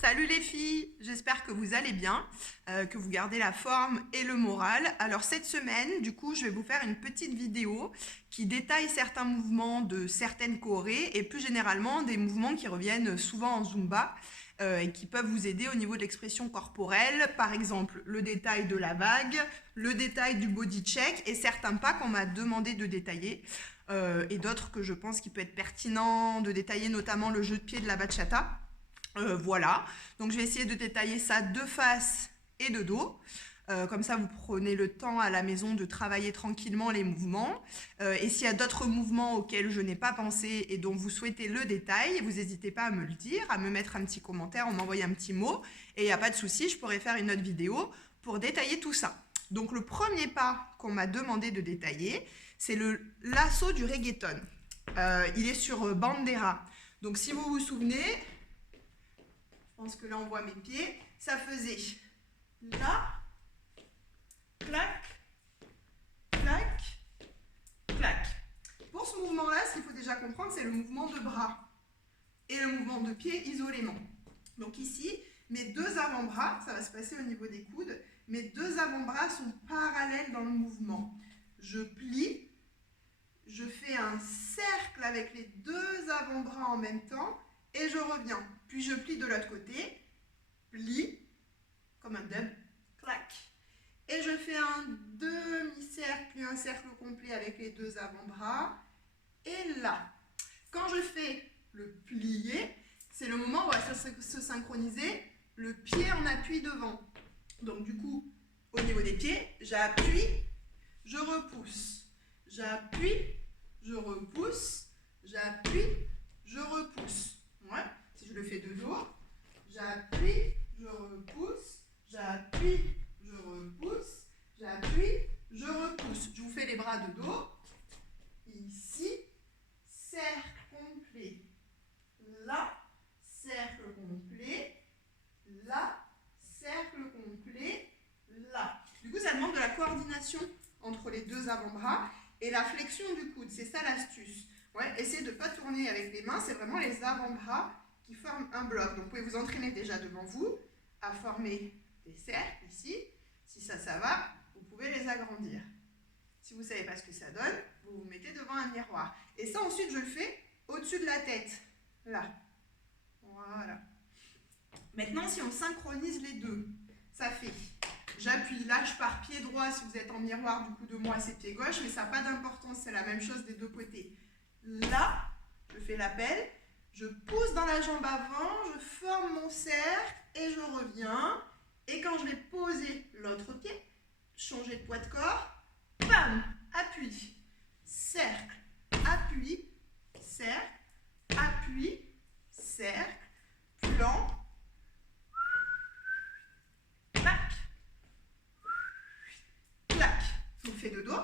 Salut les filles, j'espère que vous allez bien, que vous gardez la forme et le moral. Alors cette semaine, du coup, je vais vous faire une petite vidéo qui détaille certains mouvements de certaines chorés et plus généralement des mouvements qui reviennent souvent en Zumba et qui peuvent vous aider au niveau de l'expression corporelle. Par exemple, le détail de la vague, le détail du body check et certains pas qu'on m'a demandé de détailler. Et d'autres que je pense qu'il peut être pertinent de détailler, notamment le jeu de pied de la bachata. Voilà, donc je vais essayer de détailler ça de face et de dos. Comme ça, vous prenez le temps à la maison de travailler tranquillement les mouvements. Et s'il y a d'autres mouvements auxquels je n'ai pas pensé et dont vous souhaitez le détail, vous n'hésitez pas à me le dire, à me mettre un petit commentaire, à m'envoyer un petit mot. Et il n'y a pas de souci, je pourrais faire une autre vidéo pour détailler tout ça. Donc le premier pas qu'on m'a demandé de détailler, c'est le lasso du reggaeton. Il est sur Bandera. Donc si vous vous souvenez, je pense que là on voit mes pieds, ça faisait là, clac, clac, clac. Pour ce mouvement-là, ce qu'il faut déjà comprendre, c'est le mouvement de bras et le mouvement de pied isolément. Donc ici, mes deux avant-bras, ça va se passer au niveau des coudes, mes deux avant-bras sont parallèles dans le mouvement. Je plie, je fais un cercle avec les deux avant-bras en même temps et je reviens. Puis je plie de l'autre côté, plie, comme un dub, clac. Et je fais un demi-cercle, puis un cercle complet avec les deux avant-bras. Et là, quand je fais le plié, c'est le moment où on va se synchroniser le pied en appui devant. Donc du coup, au niveau des pieds, j'appuie, je repousse. J'appuie, je repousse, j'appuie, je repousse. Ouais. Si je le fais de dos, j'appuie, je repousse, j'appuie, je repousse, j'appuie, je repousse. Je vous fais les bras de dos. Ici, cercle complet. Là, cercle complet. Là, cercle complet. Là. Du coup, ça demande de la coordination entre les deux avant-bras et la flexion du coude. C'est ça l'astuce. Ouais, essayez de ne pas tourner avec les mains, c'est vraiment les avant-bras qui forment un bloc. Donc vous pouvez vous entraîner déjà devant vous à former des cercles ici. Si ça va, vous pouvez les agrandir. Si vous ne savez pas ce que ça donne, vous vous mettez devant un miroir. Et ça ensuite je le fais au-dessus de la tête. Là. Voilà. Maintenant si on synchronise les deux, ça fait j'appuie, là je pars pied droit si vous êtes en miroir, du coup de moi c'est pied gauche, mais ça n'a pas d'importance, c'est la même chose des deux côtés. Là, je fais l'appel, je pousse dans la jambe avant, je forme mon cercle et je reviens. Et quand je vais poser l'autre pied, changer de poids de corps, bam, appui, cercle, appui, cercle, appui, cercle, plan, clac, clac. Je le fais de dos,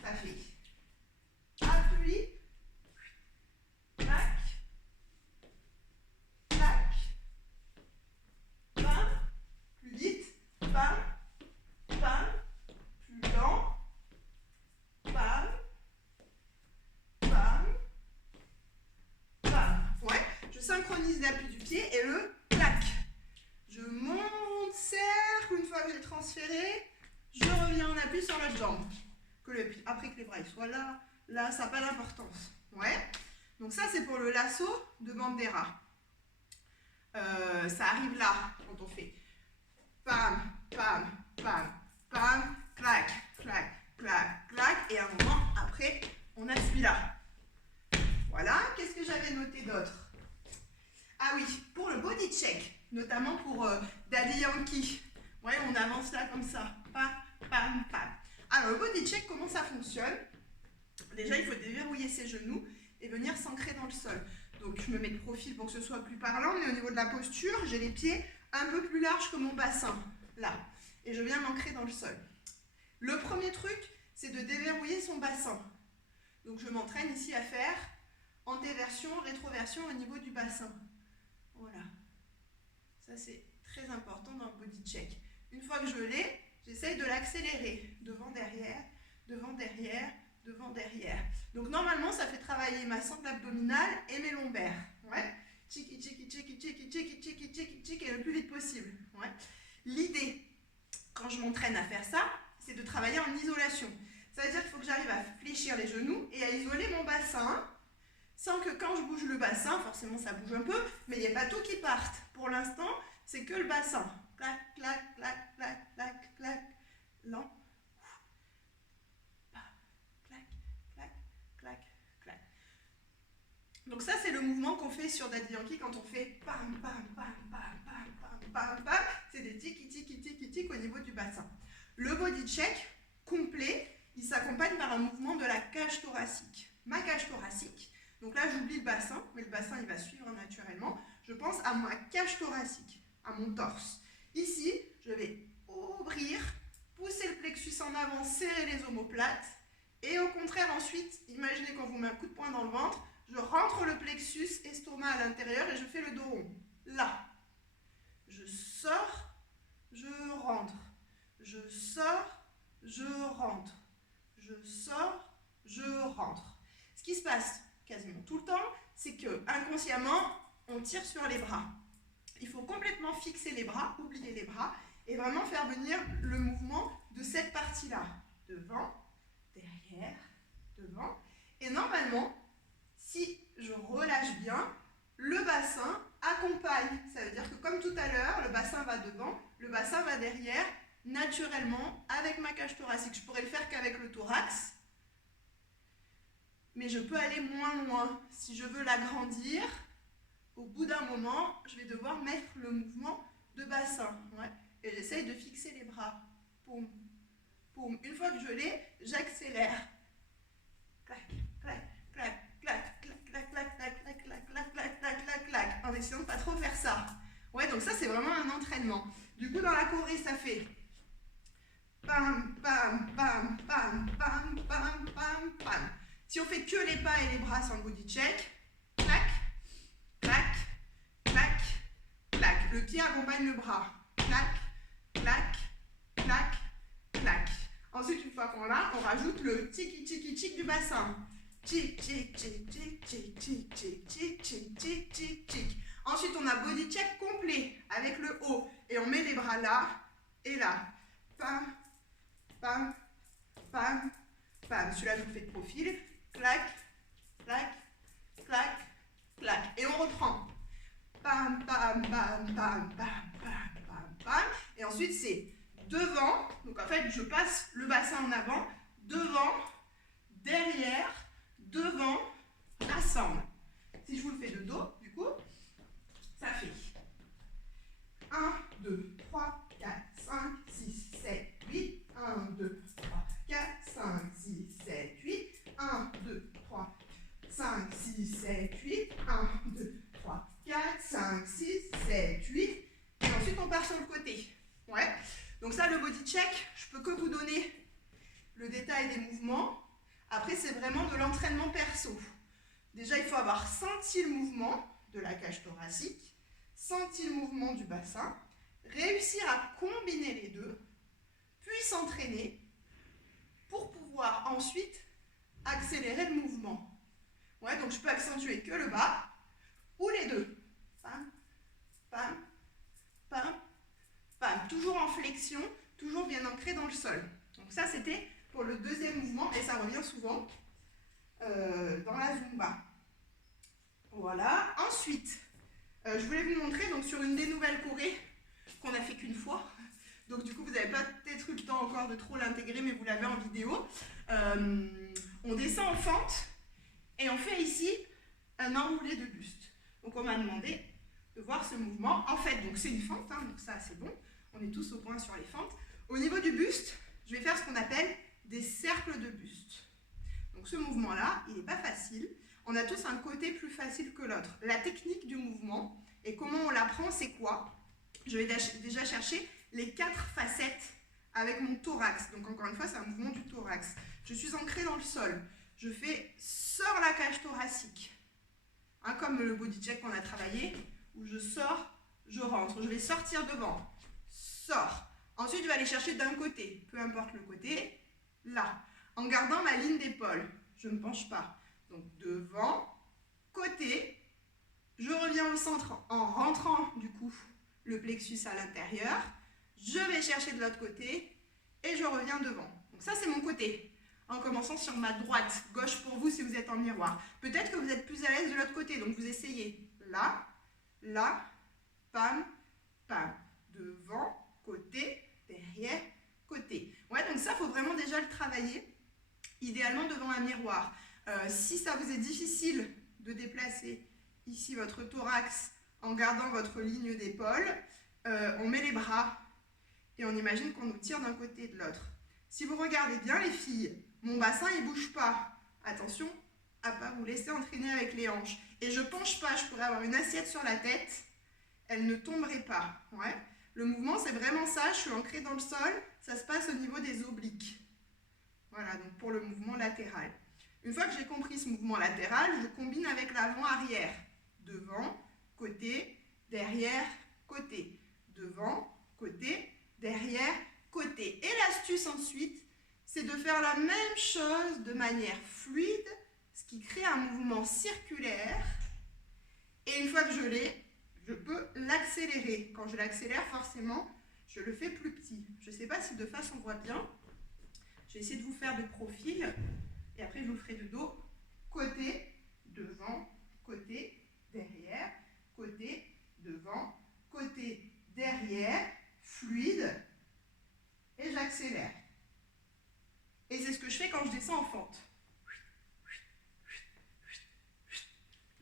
ça fait appui, clac, clac, bam, plus vite, bam, bam, plus lent, bam, bam, bam. Ouais, je synchronise l'appui du pied et le clac. Je monte, cercle, une fois que j'ai transféré, je reviens en appui sur l'autre jambe. Après que les bras soient là, là, ça n'a pas d'importance. Ouais. Donc ça, c'est pour le lasso de Bandera. Ça arrive là, quand on fait pam, pam, pam, pam, clac, clac, clac, clac. Et à un moment, après, on appuie là. Voilà. Qu'est-ce que j'avais noté d'autre? Ah oui, pour le body check, notamment pour Daddy Yankee. Ouais, on avance là comme ça. Pam, pam, pam. Alors, le body check, comment ça fonctionne? Déjà, il faut déverrouiller ses genoux et venir s'ancrer dans le sol. Donc, je me mets de profil pour que ce soit plus parlant, mais au niveau de la posture, j'ai les pieds un peu plus larges que mon bassin, là. Et je viens m'ancrer dans le sol. Le premier truc, c'est de déverrouiller son bassin. Donc, je m'entraîne ici à faire antéversion, rétroversion au niveau du bassin. Voilà. Ça, c'est très important dans le body check. Une fois que je l'ai, j'essaye de l'accélérer. Devant, derrière, devant, derrière, devant, derrière. Donc normalement, ça fait travailler ma sangle abdominale et mes lombaires. Ouais. Tchiki, tchiki, tchiki, tchiki, tchiki, tchiki, le plus vite possible. Ouais. L'idée, quand je m'entraîne à faire ça, c'est de travailler en isolation. Ça veut dire qu'il faut que j'arrive à fléchir les genoux et à isoler mon bassin, sans que quand je bouge le bassin, forcément ça bouge un peu, mais il n'y a pas tout qui parte. Pour l'instant, c'est que le bassin. Clac, clac, clac, clac, clac, clac, lent. Clac, clac, clac, clac. Donc ça, c'est le mouvement qu'on fait sur Daddy Yankee quand on fait pam, pam, pam, pam, pam, pam, pam, pam. C'est des tiki, tiki, tiki, tiki au niveau du bassin. Le body check complet, il s'accompagne par un mouvement de la cage thoracique. Ma cage thoracique, donc là j'oublie le bassin, mais le bassin il va suivre naturellement. Je pense à ma cage thoracique, à mon torse. Ici, je vais ouvrir, pousser le plexus en avant, serrer les omoplates. Et au contraire ensuite, imaginez quand vous mettez un coup de poing dans le ventre, je rentre le plexus estomac à l'intérieur et je fais le dos rond. Là, je sors, je rentre. Je sors, je rentre. Je sors, je rentre. Ce qui se passe quasiment tout le temps, c'est que inconsciemment, on tire sur les bras. Il faut complètement fixer les bras, oublier les bras, et vraiment faire venir le mouvement de cette partie-là. Devant, derrière, devant. Et normalement, si je relâche bien, le bassin accompagne. Ça veut dire que comme tout à l'heure, le bassin va devant, le bassin va derrière, naturellement, avec ma cage thoracique. Je pourrais le faire qu'avec le thorax, mais je peux aller moins loin. Si je veux l'agrandir, au bout d'un moment, je vais devoir mettre le mouvement de bassin. Ouais. Et j'essaye de fixer les bras. Poum, poum. Une fois que je l'ai, j'accélère. Clac, clac, clac, clac, clac, clac, clac, clac, clac, clac, clac, clac, clac, clac, clac. En essayant de ne pas trop faire ça. Ouais, donc ça, c'est vraiment un entraînement. Du coup, dans la choré, ça fait pam, pam, pam, pam, pam, pam, pam, pam. Si on fait que les pas et les bras sans le body check, clac, clac, clac, clac. Le pied accompagne le bras. Clac, clac, clac, clac. Ensuite, une fois qu'on l'a, on rajoute le tiki tiki tic du bassin. Tic, tic, tic, tic, tic, tic, tic, tic, tic, tic, tic, tic. Ensuite, on a body check complet avec le haut. Et on met les bras là et là. Pam, pam, pam, pam. Celui-là, je vous le fais de profil. Clac, clac, clac, clac. Et on reprend. Pam, pam, pam, pam, pam, pam, pam, pam. Et ensuite, c'est devant. Donc, en fait, je passe le bassin en avant. Devant, derrière, devant, assemble. Si je vous le fais de dos, du coup, ça fait 1, 2, 3, 4, 5, 6, 7, 8. 1, 2, 3, 4, 5, 6, 7, 8. 1, 2, 3, 5, 6, 7, 8. 1, 2, 3, 4, 5, 6, 7, 8. Et ensuite, on part sur le côté. Ouais. Donc ça, le body check, je peux que vous donner le détail des mouvements. Après, c'est vraiment de l'entraînement perso. Déjà, il faut avoir senti le mouvement de la cage thoracique, senti le mouvement du bassin, réussir à combiner les deux, puis s'entraîner pour pouvoir ensuite accélérer le mouvement. Ouais, donc je peux accentuer que le bas ou les deux. Pam, pam, pam, pam. Toujours en flexion, toujours bien ancré dans le sol. Donc ça, c'était pour le deuxième mouvement et ça revient souvent dans la Zumba. Voilà. Ensuite, je voulais vous montrer donc, sur une des nouvelles chorés qu'on n'a fait qu'une fois. Donc du coup, vous n'avez pas peut-être eu le temps encore de trop l'intégrer, mais vous l'avez en vidéo. On descend en fente et on fait ici un enroulé de buste. Donc on m'a demandé de voir ce mouvement. En fait, donc c'est une fente, hein, donc ça c'est bon. On est tous au point sur les fentes. Au niveau du buste, je vais faire ce qu'on appelle des cercles de buste. Donc ce mouvement-là, il n'est pas facile. On a tous un côté plus facile que l'autre. La technique du mouvement et comment on l'apprend, c'est quoi? Je vais déjà chercher les 4 facettes avec mon thorax. Donc encore une fois, c'est un mouvement du thorax. Je suis ancrée dans le sol. Je fais sors la cage thoracique. Hein, comme le body check qu'on a travaillé, où je sors, je rentre. Je vais sortir devant. Sors. Ensuite, je vais aller chercher d'un côté, peu importe le côté, là, en gardant ma ligne d'épaule. Je ne penche pas. Donc devant, côté, je reviens au centre en rentrant du coup le le plexus à l'intérieur. Je vais chercher de l'autre côté et je reviens devant. Donc ça, c'est mon côté. En commençant sur ma droite, gauche pour vous si vous êtes en miroir. Peut-être que vous êtes plus à l'aise de l'autre côté, donc vous essayez. Là, là, pam, pam. Devant, côté, derrière, côté. Ouais, donc ça, il faut vraiment déjà le travailler, idéalement devant un miroir. Si ça vous est difficile de déplacer ici votre thorax en gardant votre ligne d'épaule, on met les bras et on imagine qu'on nous tire d'un côté et de l'autre. Si vous regardez bien les filles, mon bassin il ne bouge pas. Attention à ne pas vous laisser entraîner avec les hanches. Et je ne penche pas, je pourrais avoir une assiette sur la tête, elle ne tomberait pas. Ouais. Le mouvement c'est vraiment ça, je suis ancrée dans le sol, ça se passe au niveau des obliques. Voilà, donc pour le mouvement latéral. Une fois que j'ai compris ce mouvement latéral, je combine avec l'avant-arrière. Devant, côté, derrière, côté. Devant, côté, derrière, côté. Et l'astuce ensuite, c'est de faire la même chose de manière fluide, ce qui crée un mouvement circulaire. Et une fois que je l'ai, je peux l'accélérer. Quand je l'accélère, forcément, je le fais plus petit. Je ne sais pas si de face on voit bien. Je vais essayer de vous faire de profil. Et après, je vous ferai de dos. Côté, devant, côté, derrière, côté, devant, côté, derrière, fluide. Et j'accélère. Et c'est ce que je fais quand je descends en fente.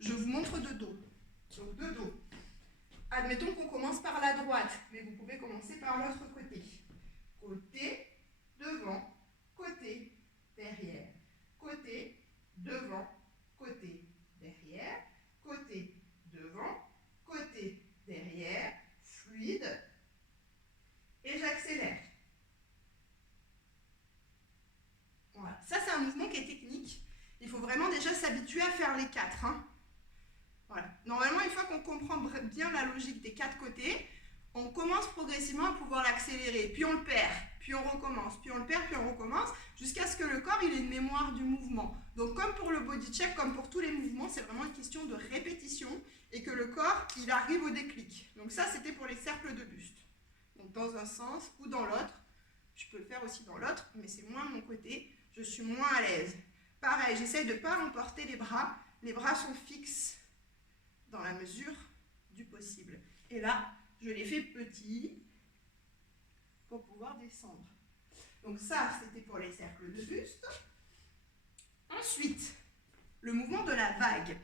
Je vous montre de dos. Donc de dos. Admettons qu'on commence par la droite, mais vous pouvez commencer par l'autre côté. Côté, devant, côté, derrière, côté, devant, côté, derrière, côté, devant, côté, derrière, fluide, et j'accélère. Voilà. Ça, c'est un mouvement qui est technique. Il faut vraiment déjà s'habituer à faire les quatre. Hein. Voilà. Normalement, une fois qu'on comprend bien la logique des quatre côtés, on commence progressivement à pouvoir l'accélérer. Puis on le perd, puis on recommence, puis on le perd, puis on recommence, jusqu'à ce que le corps il ait une mémoire du mouvement. Donc comme pour le body check, comme pour tous les mouvements, c'est vraiment une question de répétition et que le corps il arrive au déclic. Donc ça, c'était pour les cercles de buste. Donc dans un sens ou dans l'autre. Je peux le faire aussi dans l'autre, mais c'est moins de mon côté. Je suis moins à l'aise. Pareil, j'essaye de ne pas emporter les bras. Les bras sont fixes dans la mesure du possible. Et là, je les fais petits pour pouvoir descendre. Donc ça, c'était pour les cercles de buste. Ensuite, le mouvement de la vague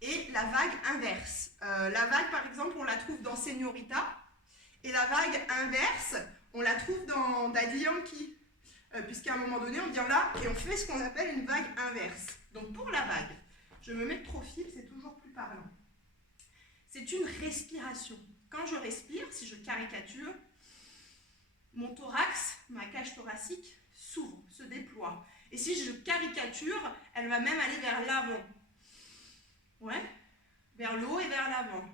et la vague inverse. La vague, par exemple, on la trouve dans Señorita. Et la vague inverse, on la trouve dans Daddy Yankee. Puisqu'à un moment donné, on vient là et on fait ce qu'on appelle une vague inverse. Donc pour la vague, je me mets de profil, c'est toujours plus parlant. C'est une respiration. Quand je respire, si je caricature, mon thorax, ma cage thoracique, s'ouvre, se déploie. Et si je caricature, elle va même aller vers l'avant. Ouais, vers le haut et vers l'avant.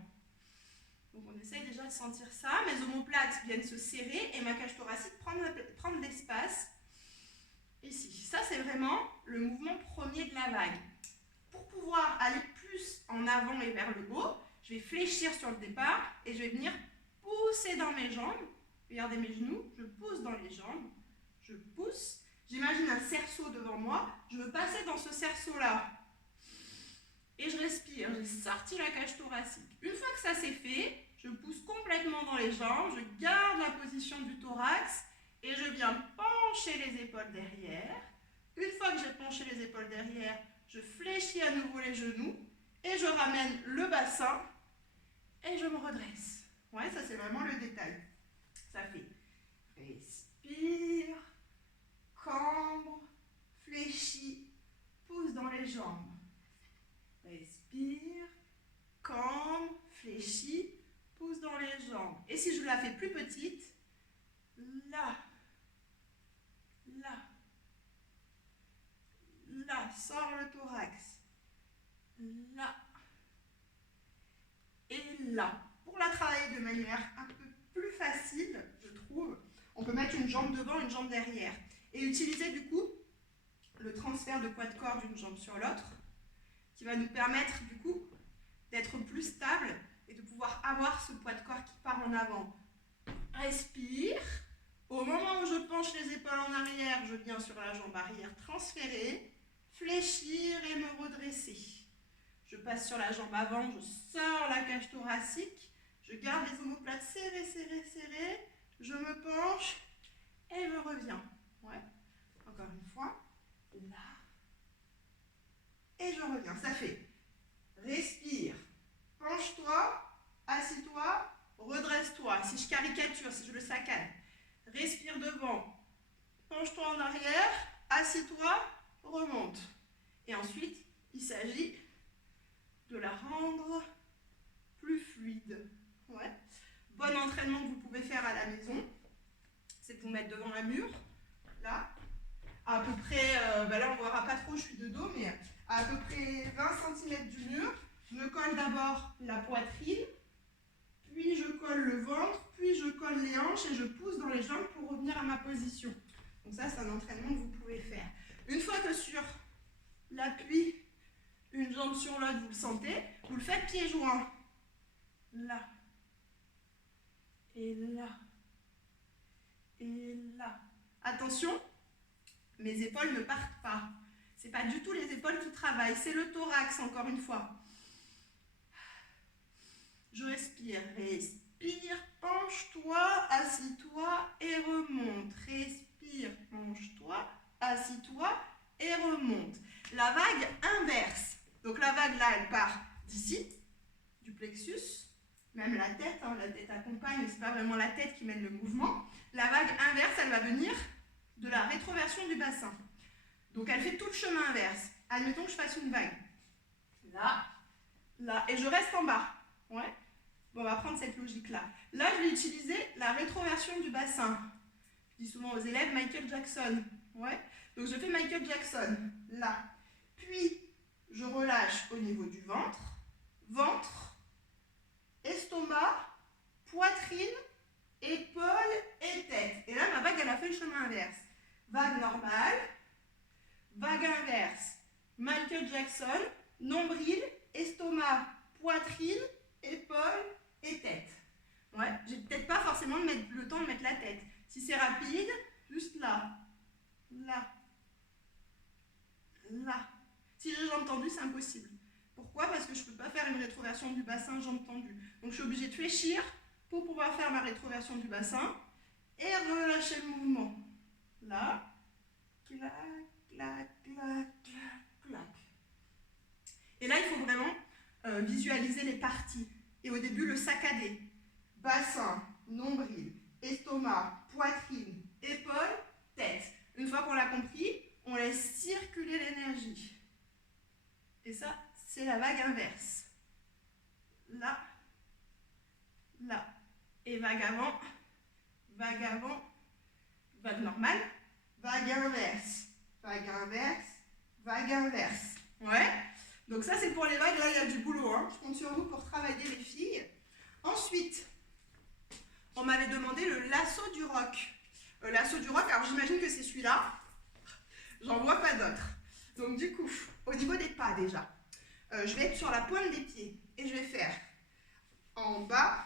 Donc on essaye déjà de sentir ça. Mes omoplates viennent se serrer et ma cage thoracique prendre de l'espace. Ici. Ça, c'est vraiment le mouvement premier de la vague. Pour pouvoir aller plus en avant et vers le haut, je vais fléchir sur le départ et je vais venir pousser dans mes jambes. Regardez mes genoux, je pousse dans les jambes, je pousse. J'imagine un cerceau devant moi, je veux passer dans ce cerceau-là. Et je respire, j'ai sorti la cage thoracique. Une fois que ça c'est fait, je pousse complètement dans les jambes, je garde la position du thorax et je viens pencher les épaules derrière. Une fois que j'ai penché les épaules derrière, je fléchis à nouveau les genoux et je ramène le bassin et je me redresse. Ouais, ça c'est vraiment le détail. Ça fait respire, cambre, fléchis, pousse dans les jambes. Respire, cambre, fléchis, pousse dans les jambes. Et si je la fais plus petite, là, là, là, sors le thorax, là, et là. Pour la travailler de manière un peu plus facile, je trouve, on peut mettre une jambe devant, une jambe derrière. Et utiliser du coup le transfert de poids de corps d'une jambe sur l'autre, qui va nous permettre du coup d'être plus stable et de pouvoir avoir ce poids de corps qui part en avant. Respire. Au moment où je penche les épaules en arrière, je viens sur la jambe arrière transférer, fléchir et me redresser. Je passe sur la jambe avant, je sors la cage thoracique, je garde les omoplates serrées, serrées, serrées, je me penche et je reviens. Ouais. Encore une fois, là, et je reviens. Ça fait, respire, penche-toi, assis-toi, redresse-toi. Si je caricature, si je le saccade, respire devant, penche-toi en arrière, assis-toi, remonte. Et ensuite, il s'agit de la rendre plus fluide. Ouais. Bon entraînement que vous pouvez faire à la maison, c'est de vous mettre devant un mur, là, à peu près, là on ne verra pas trop, je suis de dos, mais à peu près 20 cm du mur. Je colle d'abord la poitrine, puis je colle le ventre, puis je colle les hanches et je pousse dans les jambes pour revenir à ma position. Donc ça, c'est un entraînement que vous pouvez faire. Une fois que sur l'appui, une jambe sur l'autre, vous le sentez, vous le faites pieds joints. Là. Et là. Et là. Attention, mes épaules ne partent pas. Ce n'est pas du tout les épaules qui travaillent, c'est le thorax, encore une fois. Je respire, respire, penche-toi, assis-toi et remonte. Respire, penche-toi, assis-toi et remonte. La vague inverse. Donc la vague là, elle part d'ici, du plexus, même la tête accompagne, mais ce n'est pas vraiment la tête qui mène le mouvement. La vague inverse, elle va venir de la rétroversion du bassin. Donc elle fait tout le chemin inverse. Admettons que je fasse une vague. Là, là, et je reste en bas. Ouais. Bon, on va prendre cette logique-là. Là, je vais utiliser la rétroversion du bassin. Je dis souvent aux élèves Michael Jackson. Ouais. Donc je fais Michael Jackson. Là. Puis, je relâche au niveau du ventre. Ventre, estomac, poitrine, épaules et tête. Et là, ma vague, elle a fait le chemin inverse. Vague normale, vague inverse. Michael Jackson, nombril, estomac, poitrine, épaules et tête. Ouais, j'ai peut-être pas forcément le temps de mettre la tête. Si c'est rapide, juste là, là, là. Si j'ai jambes tendues, c'est impossible. Pourquoi? Parce que je ne peux pas faire une rétroversion du bassin jambes tendues. Donc je suis obligée de fléchir pour pouvoir faire ma rétroversion du bassin et relâcher le mouvement. Là, clac, clac, clac, clac, clac. Et là, il faut vraiment visualiser les parties. Et au début, le saccader. Bassin, nombril, estomac, poitrine, épaules, tête. Une fois qu'on l'a compris, on laisse circuler l'énergie. Et ça, c'est la vague inverse. Là, là. Et vague avant, vague normale, vague inverse, vague inverse, vague inverse. Ouais. Donc ça, c'est pour les vagues. Là, il y a du boulot. Hein. Je compte sur vous pour travailler, les filles. Ensuite, on m'avait demandé le lasso du roc. Lasso du roc, alors j'imagine que c'est celui-là. J'en vois pas d'autres. Donc du coup, au niveau des pas déjà, je vais être sur la pointe des pieds. Et je vais faire en bas,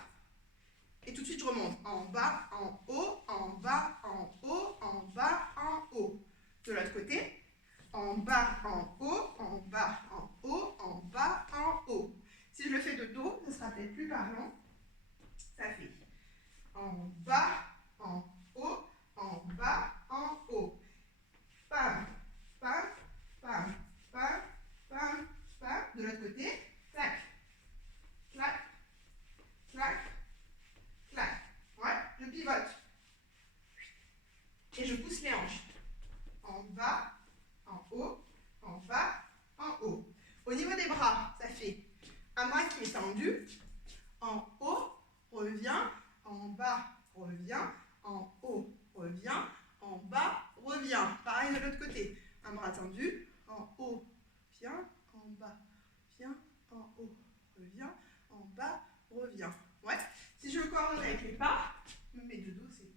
et tout de suite je remonte. En bas, en haut, en bas, en haut, en bas, en haut. De l'autre côté, en bas, en haut, en bas, en haut, en bas, en haut. Si je le fais de dos, ce sera peut-être plus parlant. Ça fait en bas, en haut, en bas, en haut. Pam, pam, pam, pam, pam, pam. De l'autre côté, clac, clac, clac, clac. Ouais, je pivote. Et je pousse les hanches. En bas, en haut, en bas, en haut. Au niveau des bras, ça fait un bras qui est tendu. En haut, revient. En bas, revient. En haut, revient. En bas, revient. Pareil de l'autre côté. Un bras tendu. En haut, viens. En bas, viens. En haut, revient. En bas, revient. Ouais. Si je coordonne avec les pas, je me mets de dos, c'est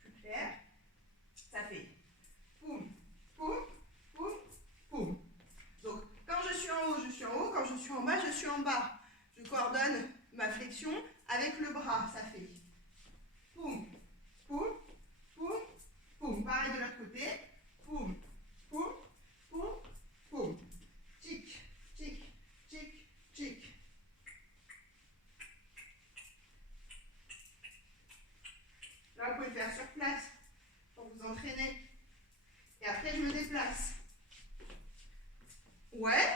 plus clair. Ça fait poum, poum, poum, poum. Donc, quand je suis en haut, je suis en haut. Quand je suis en bas, je suis en bas. Je coordonne ma flexion avec le bras. Ça fait poum, poum, poum, poum. Pareil de l'autre côté. Poum, poum, poum, poum. Tic, tic, tic, tic. Là, vous pouvez le faire sur place pour vous entraîner. Et après, je me déplace. Ouais.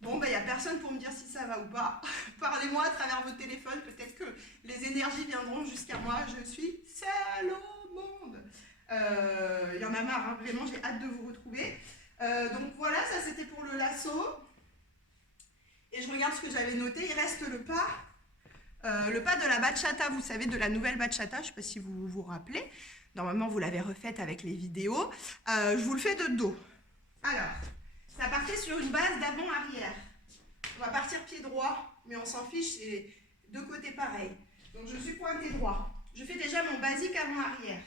Bon, il n'y a personne pour me dire si ça va ou pas. Parlez-moi à travers vos téléphones. Peut-être que les énergies viendront jusqu'à moi. Je suis seule au monde. Il y en a marre, hein. Vraiment, j'ai hâte de vous retrouver. Donc voilà, ça c'était pour le lasso. Et je regarde ce que j'avais noté. Il reste le pas. Le pas de la bachata, vous savez, de la nouvelle bachata. Je ne sais pas si vous vous rappelez. Normalement, vous l'avez refaite avec les vidéos. Je vous le fais de dos. Alors, ça partait sur une base d'avant-arrière. On va partir pied droit, mais on s'en fiche, c'est deux côtés pareils. Donc, je suis pointé droit. Je fais déjà mon basique avant-arrière.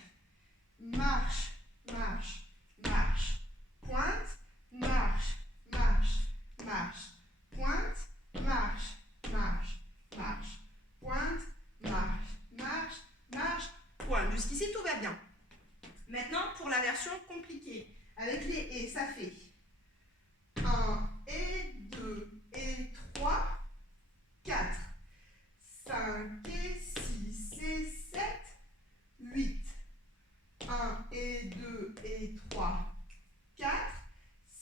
Marche, marche, marche. Pointe, marche, marche, marche. Pointe, marche, marche, marche. Pointe, marche, marche, marche, pointe. Jusqu'ici, tout va bien. Maintenant, pour la version compliquée, avec les « et », ça fait 1 et 2 et 3, 4, 5 et 6 et 7, 8. 1 et 2 et 3, 4,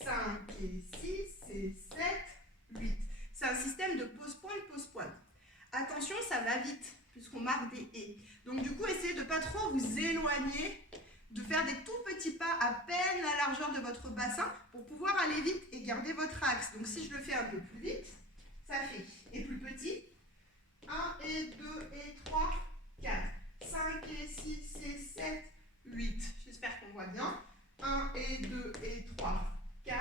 5 et 6 et 7, 8. C'est un système de pose-pointe, pose-pointe. Attention, ça va vite, puisqu'on marque des « et ». Donc du coup, essayez de ne pas trop vous éloigner, de faire des tout petits pas à peine la largeur de votre bassin pour pouvoir aller vite et garder votre axe. Donc si je le fais un peu plus vite, ça fait, et plus petit, 1 et 2 et 3, 4, 5 et 6 et 7, 8. J'espère qu'on voit bien. 1 et 2 et 3, 4,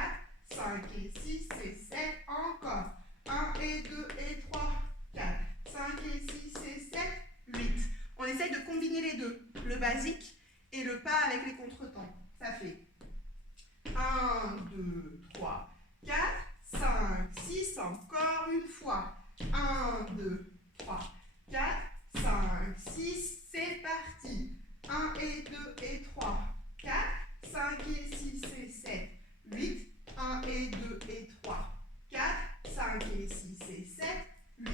5 et 6 et 7, encore. 1 et 2 et 3, 4, 5 et 6 et 7, 8. On essaye de combiner les deux, le basique et le pas avec les contretemps. Ça fait 1, 2, 3, 4, 5, 6, encore une fois. 1, 2, 3, 4, 5, 6, c'est parti. 1 et 2 et 3, 4, 5 et 6 et 7, 8. 1 et 2 et 3, 4, 5 et 6 et 7, 8.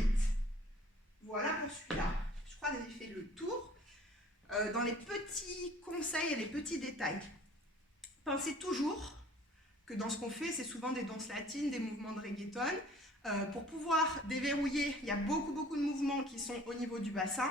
Voilà pour celui-là. Je crois que j'ai fait le tour. Dans les petits conseils et les petits détails, pensez toujours que dans ce qu'on fait, c'est souvent des danses latines, des mouvements de reggaeton. Pour pouvoir déverrouiller, il y a beaucoup de mouvements qui sont au niveau du bassin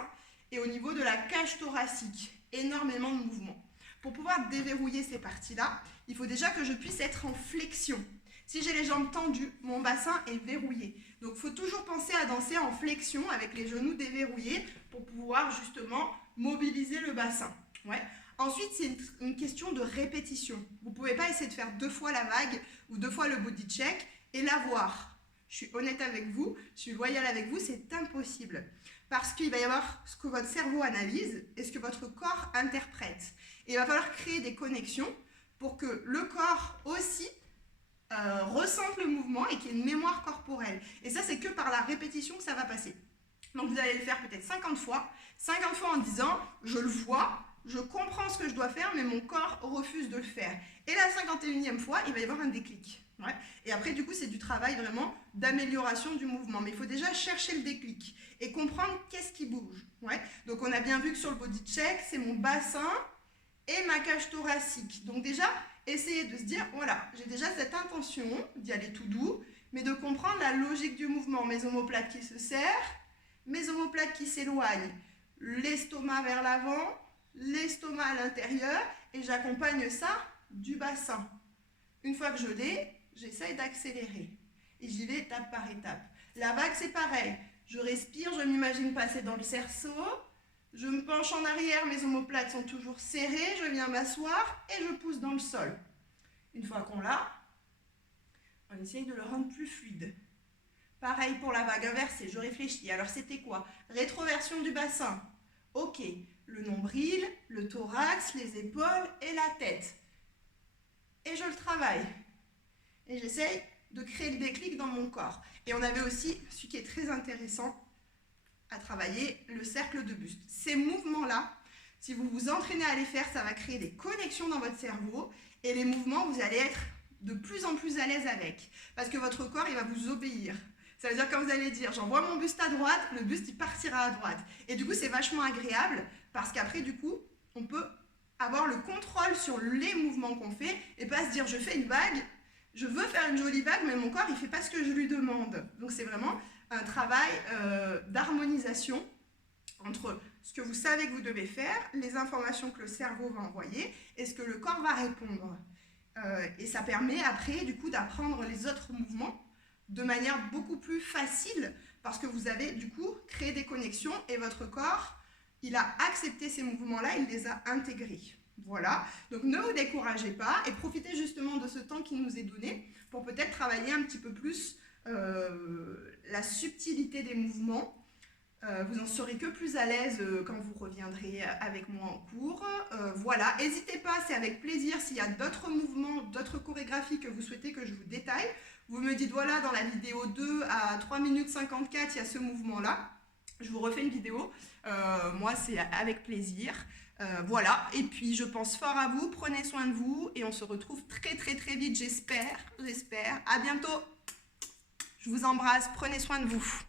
et au niveau de la cage thoracique. Énormément de mouvements. Pour pouvoir déverrouiller ces parties-là, il faut déjà que je puisse être en flexion. Si j'ai les jambes tendues, mon bassin est verrouillé. Donc, il faut toujours penser à danser en flexion avec les genoux déverrouillés pour pouvoir justement mobiliser le bassin. Ouais. Ensuite, c'est une question de répétition. Vous ne pouvez pas essayer de faire 2 fois la vague ou 2 fois le body check et l'avoir. Je suis honnête avec vous, je suis loyale avec vous, c'est impossible. Parce qu'il va y avoir ce que votre cerveau analyse et ce que votre corps interprète. Et il va falloir créer des connexions pour que le corps aussi ressente le mouvement et qu'il y ait une mémoire corporelle. Et ça, c'est que par la répétition que ça va passer. Donc vous allez le faire peut-être 50 fois en disant, je le vois, je comprends ce que je dois faire, mais mon corps refuse de le faire. Et la 51e fois, il va y avoir un déclic. Ouais. Et après, du coup, c'est du travail vraiment d'amélioration du mouvement. Mais il faut déjà chercher le déclic et comprendre qu'est-ce qui bouge. Ouais. Donc on a bien vu que sur le body check, c'est mon bassin et ma cage thoracique. Donc déjà, essayez de se dire, voilà, j'ai déjà cette intention d'y aller tout doux, mais de comprendre la logique du mouvement. Mes omoplates qui se serrent, mes omoplates qui s'éloignent, l'estomac vers l'avant, l'estomac à l'intérieur, et j'accompagne ça du bassin. Une fois que je l'ai, j'essaye d'accélérer. Et j'y vais étape par étape. La vague, c'est pareil. Je respire, je m'imagine passer dans le cerceau, je me penche en arrière, mes omoplates sont toujours serrées, je viens m'asseoir et je pousse dans le sol. Une fois qu'on l'a, on essaye de le rendre plus fluide. Pareil pour la vague inversée, je réfléchis. Alors c'était quoi? Rétroversion du bassin. Ok, le nombril, le thorax, les épaules et la tête. Et je le travaille. Et j'essaye de créer le déclic dans mon corps. Et on avait aussi, ce qui est très intéressant, à travailler le cercle de buste. Ces mouvements-là, si vous vous entraînez à les faire, ça va créer des connexions dans votre cerveau et les mouvements, vous allez être de plus en plus à l'aise avec parce que votre corps, il va vous obéir. Ça veut dire quand vous allez dire, j'envoie mon buste à droite, le buste, il partira à droite. Et du coup, c'est vachement agréable parce qu'après, du coup, on peut avoir le contrôle sur les mouvements qu'on fait et pas se dire, je fais une vague, je veux faire une jolie vague, mais mon corps, il ne fait pas ce que je lui demande. Donc, c'est vraiment un travail d'harmonisation entre ce que vous savez que vous devez faire, les informations que le cerveau va envoyer et ce que le corps va répondre. Et ça permet après, du coup, d'apprendre les autres mouvements de manière beaucoup plus facile parce que vous avez, du coup, créé des connexions et votre corps, il a accepté ces mouvements-là, il les a intégrés. Voilà, donc ne vous découragez pas et profitez justement de ce temps qui nous est donné pour peut-être travailler un petit peu plus la subtilité des mouvements. Vous en serez que plus à l'aise quand vous reviendrez avec moi en cours. Voilà, n'hésitez pas, c'est avec plaisir s'il y a d'autres mouvements, d'autres chorégraphies que vous souhaitez que je vous détaille. Vous me dites voilà, dans la vidéo 2 à 3 minutes 54, il y a ce mouvement-là. Je vous refais une vidéo. Moi, c'est avec plaisir. Voilà, et puis je pense fort à vous, prenez soin de vous et on se retrouve très très très vite, j'espère. À bientôt. Je vous embrasse, prenez soin de vous.